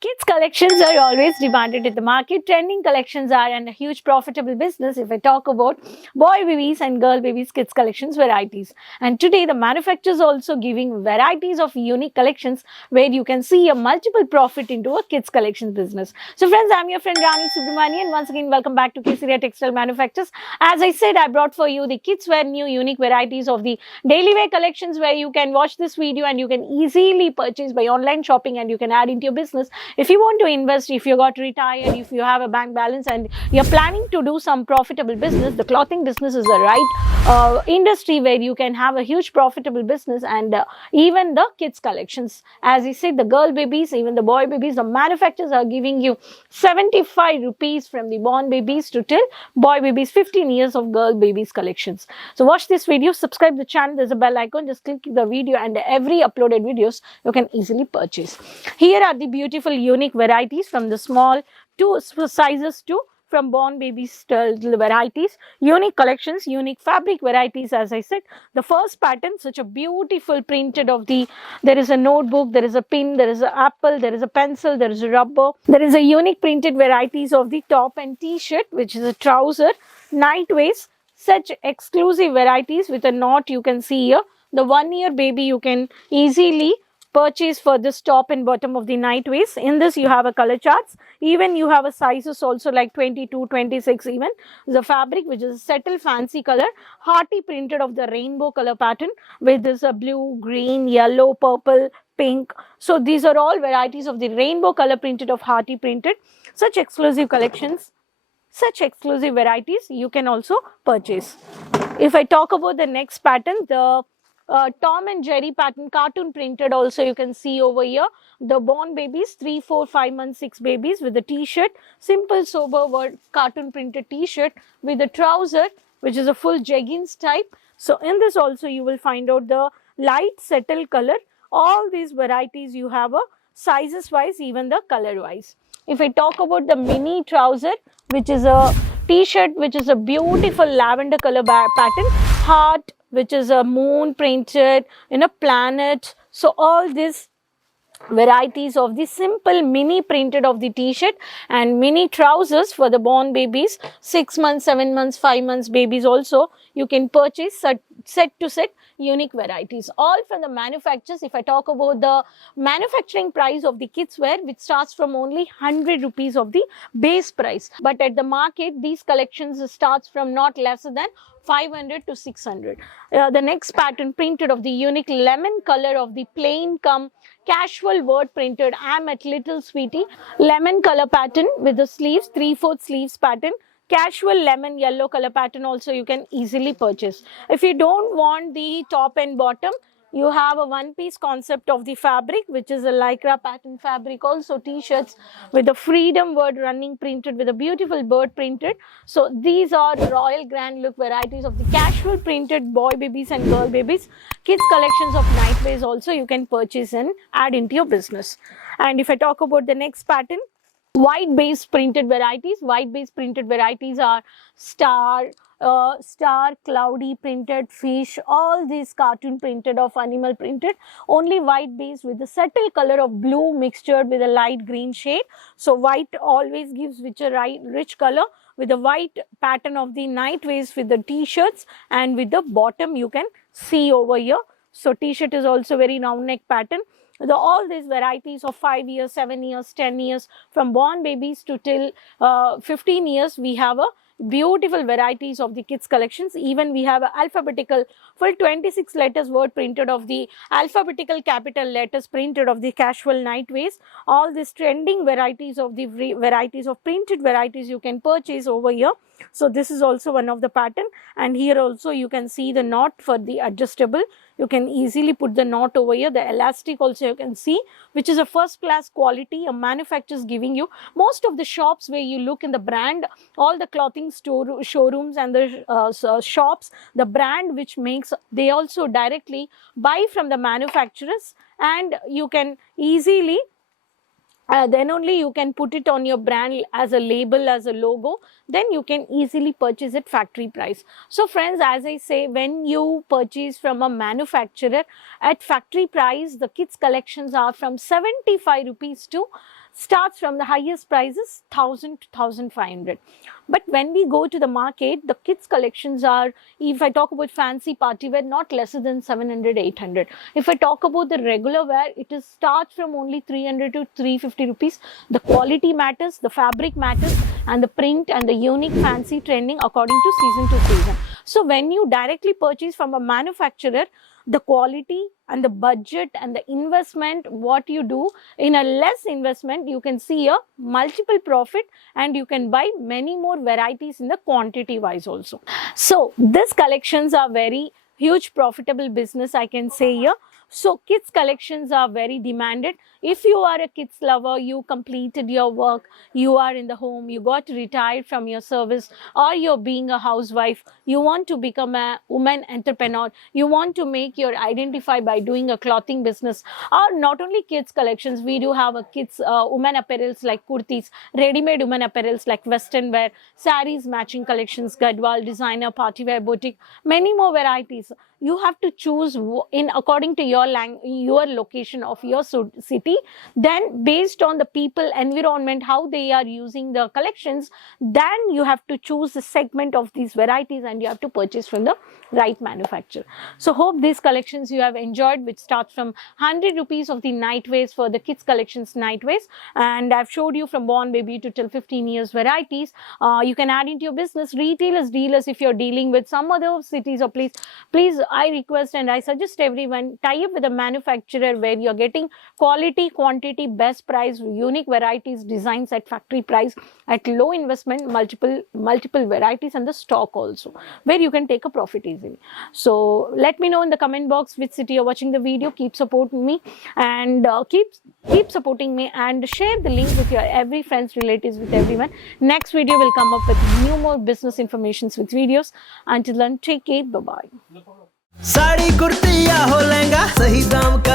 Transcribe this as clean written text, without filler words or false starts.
Kids collections are always demanded in the market. Trending collections are and a huge profitable business if I talk about boy babies and girl babies kids collections varieties. And today the manufacturers also giving varieties of unique collections where you can see a multiple profit into a kids collections business. So friends, I'm your friend Rani Subramani and once again welcome back to Kesaria Textile Manufacturers. As I said, I brought for you the kids wear new unique varieties of the daily wear collections where you can watch this video and you can easily purchase by online shopping and you can add into your business. If you want to invest, if you got retired, if you have a bank balance and you're planning to do some profitable business, the clothing business is the right industry where you can have a huge profitable business. And even the kids collections, as I said, the girl babies, even the boy babies, the manufacturers are giving you 75 rupees from the born babies to till boy babies, 15 years of girl babies collections. So watch this video, subscribe the channel, there's a bell icon, just click the video and every uploaded videos you can easily purchase. Here are the beautiful unique varieties from the small to sizes to from born babies varieties, unique collections, unique fabric varieties. As I said, the first pattern, such a beautiful printed of the, there is a notebook, there is a pin, there is an apple, there is a pencil, there is a rubber, there is a unique printed varieties of the top and t-shirt, which is a trouser, night waist, such exclusive varieties with a knot you can see here. The 1 year baby you can easily purchase for this top and bottom of the night waist. In this you have a color charts, even you have a sizes also like 22, 26 even. The fabric which is a settle fancy color, hearty printed of the rainbow color pattern with this blue, green, yellow, purple, pink. So these are all varieties of the rainbow color printed of hearty printed. Such exclusive collections, such exclusive varieties you can also purchase. If I talk about the next pattern, the Tom and Jerry pattern, cartoon printed also you can see over here. The born babies, 3, 4, 5 months, 6 babies with the t-shirt, simple sober word cartoon printed t-shirt with the trouser which is a full jeggings type. So in this also you will find out the light settle color. All these varieties you have a sizes wise, even the color wise. If I talk about the mini trouser, which is a t-shirt which is a beautiful lavender color pattern, heart which is a moon printed in a planet. So all these varieties of the simple mini printed of the t-shirt and mini trousers for the born babies, 6 months, 7 months, 5 months babies also you can purchase set to set unique varieties, all from the manufacturers. If I talk about the manufacturing price of the kids wear, which starts from only 100 rupees of the base price, but at the market these collections starts from not lesser than 500 to 600. The next pattern printed of the unique lemon color of the plain come casual word printed, I'm at little sweetie, lemon color pattern with the sleeves, 3/4 sleeves pattern, casual lemon yellow color pattern also you can easily purchase. If you don't want the top and bottom, you have a one piece concept of the fabric which is a lycra pattern fabric, also t-shirts with the freedom word running printed with a beautiful bird printed. So these are royal grand look varieties of the casual printed boy babies and girl babies kids collections of nightwears also you can purchase and add into your business. And if I talk about the next pattern, white base printed varieties. White base printed varieties are star, cloudy printed, fish, all these cartoon printed of animal printed, only white base with the subtle color of blue mixtured with a light green shade. So white always gives which a rich color with the white pattern of the night waist with the t-shirts and with the bottom you can see over here. So t-shirt is also very round neck pattern. All these varieties of 5 years, 7 years, 10 years, from born babies to till 15 years, we have a beautiful varieties of the kids collections. Even we have a alphabetical full 26 letters word printed of the alphabetical capital letters printed of the casual night waist. All these trending varieties of the varieties of printed varieties you can purchase over here. So this is also one of the pattern, and here also you can see the knot for the adjustable. You can easily put the knot over here. The elastic also you can see, which is a first class quality a manufacturer is giving you. Most of the shops where you look in the brand, all the clothing showrooms and the shops, the brand which makes, they also directly buy from the manufacturers, and you can easily then only you can put it on your brand as a label, as a logo, then you can easily purchase it factory price. So friends, as I say, when you purchase from a manufacturer at factory price, the kids collections are from 75 rupees to starts from the highest prices 1000 to 1500. But when we go to the market, the kids collections are, if I talk about fancy party wear, not lesser than 700, 800. If I talk about the regular wear, it is starts from only 300 to 350 rupees. The quality matters, the fabric matters, and the print and the unique fancy trending according to season to season. So when you directly purchase from a manufacturer, the quality and the budget and the investment, what you do in a less investment, you can see a multiple profit, and you can buy many more varieties in the quantity wise also. So these collections are very huge profitable business, I can say here. So kids collections are very demanded. If you are a kids lover, you completed your work, you are in the home, you got retired from your service, or you're being a housewife, you want to become a woman entrepreneur, you want to make your identify by doing a clothing business, or not only kids collections, we do have a kids women apparels like kurtis, ready-made women apparels like western wear, saris, matching collections, gadwal, designer, party wear, boutique, many more varieties. You have to choose in according to your location of your city. Then based on the people, environment, how they are using the collections, then you have to choose the segment of these varieties, and you have to purchase from the right manufacturer. So hope these collections you have enjoyed, which starts from 100 rupees of the nightwears for the kids collections nightwears, and I've showed you from born baby to till 15 years varieties. You can add into your business. Retailers, dealers, if you're dealing with some other cities or place, please I request and I suggest everyone tie up with a manufacturer where you're getting quality, quantity, best price, unique varieties, designs at factory price, at low investment, multiple varieties, and the stock also, where you can take a profit easily. So let me know in the comment box which city you're watching the video. Keep supporting me, and keep supporting me, and share the link with your every friends, relatives, with everyone. Next video will come up with new more business informations with videos. Until then, take care. Bye bye. Sari kurti या हो लहंगा, सही दाम का